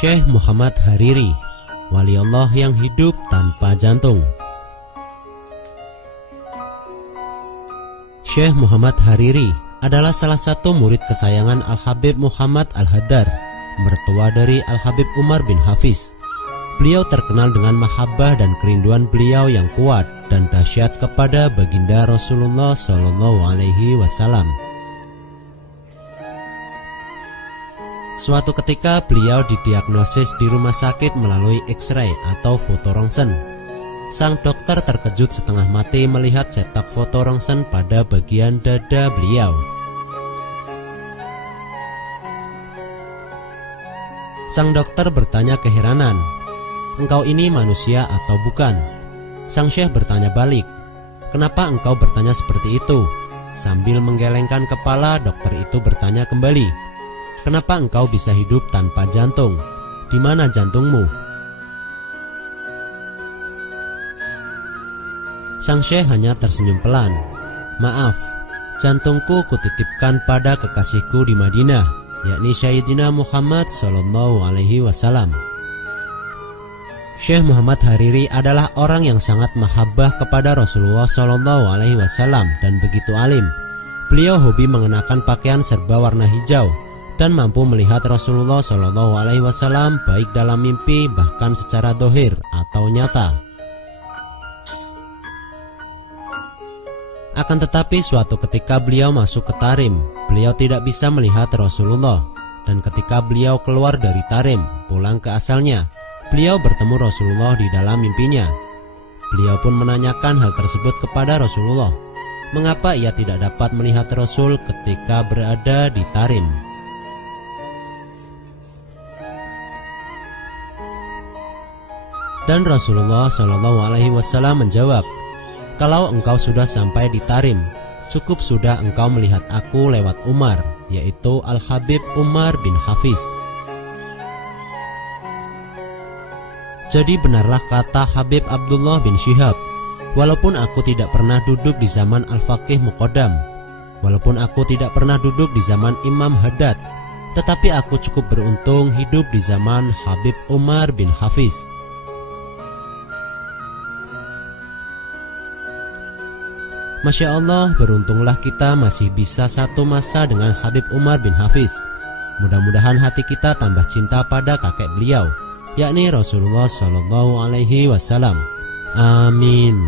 Syekh Muhammad Hariri, wali Allah yang hidup tanpa jantung. Syekh Muhammad Hariri adalah salah satu murid kesayangan Al-Habib Muhammad Al-Haddar, mertua dari Al-Habib Umar bin Hafiz. Beliau terkenal dengan mahabbah dan kerinduan beliau yang kuat dan dahsyat kepada baginda Rasulullah SAW. Suatu ketika beliau didiagnosis di rumah sakit melalui X-ray atau foto rongsen. Sang dokter terkejut setengah mati melihat cetak foto rongsen pada bagian dada beliau. Sang dokter bertanya keheranan, "Engkau ini manusia atau bukan?" Sang syekh bertanya balik, "Kenapa engkau bertanya seperti itu?" Sambil menggelengkan kepala, dokter itu bertanya kembali, "Kenapa engkau bisa hidup tanpa jantung? Di mana jantungmu?" Sang syekh hanya tersenyum pelan. "Maaf, jantungku kutitipkan pada kekasihku di Madinah, yakni Sayyidina Muhammad SAW." Syekh Muhammad Hariri adalah orang yang sangat mahabbah kepada Rasulullah SAW dan begitu alim. Beliau hobi mengenakan pakaian serba warna hijau dan mampu melihat Rasulullah SAW baik dalam mimpi bahkan secara dohir atau nyata. Akan tetapi suatu ketika beliau masuk ke Tarim, beliau tidak bisa melihat Rasulullah. Dan ketika beliau keluar dari Tarim, pulang ke asalnya, beliau bertemu Rasulullah di dalam mimpinya. Beliau pun menanyakan hal tersebut kepada Rasulullah, mengapa ia tidak dapat melihat Rasul ketika berada di Tarim. Dan Rasulullah SAW menjawab, "Kalau engkau sudah sampai di Tarim, cukup sudah engkau melihat aku lewat Umar, yaitu Al-Habib Umar bin Hafiz." Jadi benarlah kata Habib Abdullah bin Syihab, "Walaupun aku tidak pernah duduk di zaman Al-Faqih Muqaddam, walaupun aku tidak pernah duduk di zaman Imam Haddad, tetapi aku cukup beruntung hidup di zaman Habib Umar bin Hafiz." Masya Allah, beruntunglah kita masih bisa satu masa dengan Habib Umar bin Hafiz. Mudah-mudahan hati kita tambah cinta pada kakek beliau, yakni Rasulullah SAW. Amin.